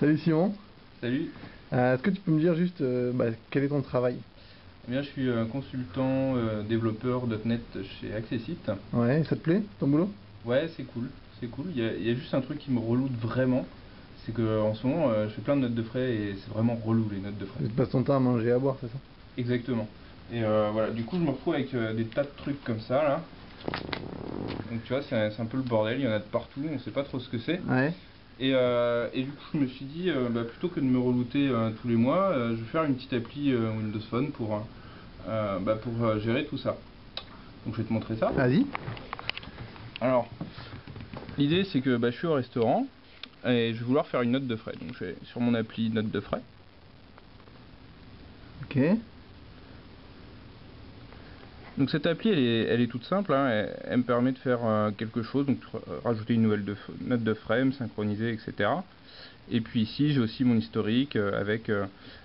Salut Simon. Salut. Est-ce que tu peux me dire juste quel est ton travail? Eh bien, je suis consultant développeur .NET chez Accessite. Ouais, ça te plaît ton boulot? Ouais, c'est cool, c'est cool. Il y a juste un truc qui me reloute vraiment, c'est que en ce moment, je fais plein de notes de frais et c'est vraiment relou les notes de frais. Tu passes ton temps à manger et à boire, c'est ça? Exactement. Et voilà, du coup, je me retrouve avec des tas de trucs comme ça là. Donc tu vois, c'est un peu le bordel, il y en a de partout, on sait pas trop ce que c'est. Ouais. Et du coup, je me suis dit, plutôt que de me relouter tous les mois, je vais faire une petite appli Windows Phone pour gérer tout ça. Donc je vais te montrer ça. Vas-y. Alors, l'idée c'est que je suis au restaurant et je vais vouloir faire une note de frais. Donc je vais sur mon appli note de frais. Ok. Donc cette appli elle est toute simple, hein. Elle me permet de faire quelque chose, donc rajouter une nouvelle note de frais, me synchroniser, etc. Et puis ici j'ai aussi mon historique avec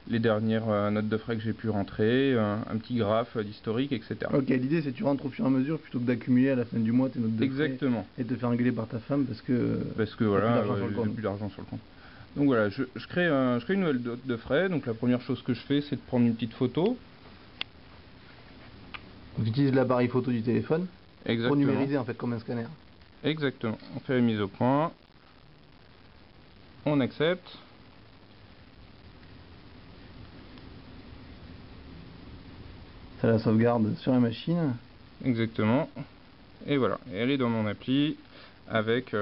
les dernières notes de frais que j'ai pu rentrer, un petit graphe d'historique, etc. Ok, l'idée c'est que tu rentres au fur et à mesure plutôt que d'accumuler à la fin du mois tes notes de Exactement. frais et te faire engueuler par ta femme parce que voilà, j'ai plus d'argent sur le compte. Donc voilà, je crée une nouvelle note de frais. Donc la première chose que je fais c'est de prendre une petite photo. Donc tu utilises l'appareil photo du téléphone pour numériser en fait comme un scanner. Exactement, on fait la mise au point, on accepte. Ça la sauvegarde sur la machine. Exactement. Et voilà, et elle est dans mon appli avec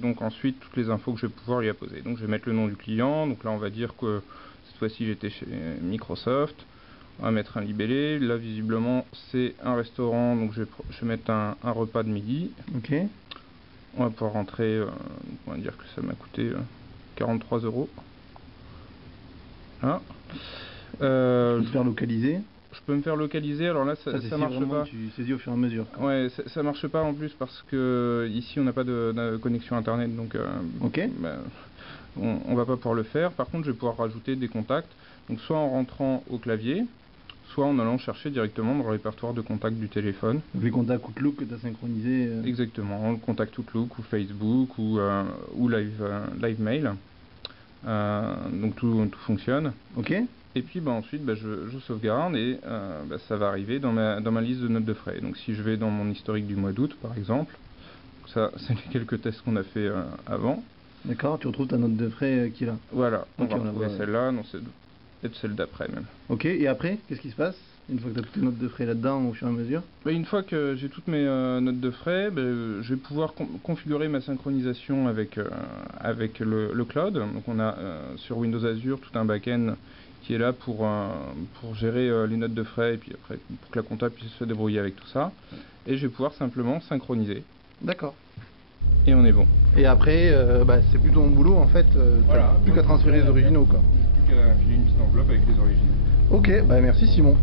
donc ensuite toutes les infos que je vais pouvoir lui apposer. Donc je vais mettre le nom du client, donc là on va dire que cette fois-ci j'étais chez Microsoft. On va mettre un libellé, là visiblement c'est un restaurant, donc je vais mettre un repas de midi. Ok. On va pouvoir rentrer, on va dire que ça m'a coûté 43 €. Voilà. Je peux me faire localiser. Je peux me faire localiser, alors là ça marche pas. Tu saisis au fur et à mesure. Quoi. Ouais, ça marche pas en plus parce que ici on n'a pas de connexion internet, donc ok. On va pas pouvoir le faire. Par contre je vais pouvoir rajouter des contacts, donc soit en rentrant au clavier, soit en allant chercher directement dans le répertoire de contacts du téléphone. Donc les contacts Outlook que tu as synchronisé. Exactement, le contact Outlook ou Facebook ou Live Mail. Donc tout fonctionne. Ok. Et puis ensuite je sauvegarde et ça va arriver dans ma liste de notes de frais. Donc si je vais dans mon historique du mois d'août par exemple, ça c'est les quelques tests qu'on a fait avant. D'accord, tu retrouves ta note de frais qui est là. Voilà, on va retrouver celle-là, non c'est peut-être celle d'après même. Ok, et après, qu'est-ce qui se passe une fois que tu as toutes tes notes de frais là-dedans au fur et à mesure? Une fois que j'ai toutes mes notes de frais, je vais pouvoir configurer ma synchronisation avec le cloud. Donc on a sur Windows Azure tout un back-end qui est là pour gérer les notes de frais et puis après pour que la compta puisse se débrouiller avec tout ça. Et je vais pouvoir simplement synchroniser. D'accord. Et on est bon. Et après, c'est plus ton boulot en fait, voilà, plus qu'à transférer les originaux quoi. Plus qu'à filer une petite enveloppe avec les origines. Ok, merci Simon.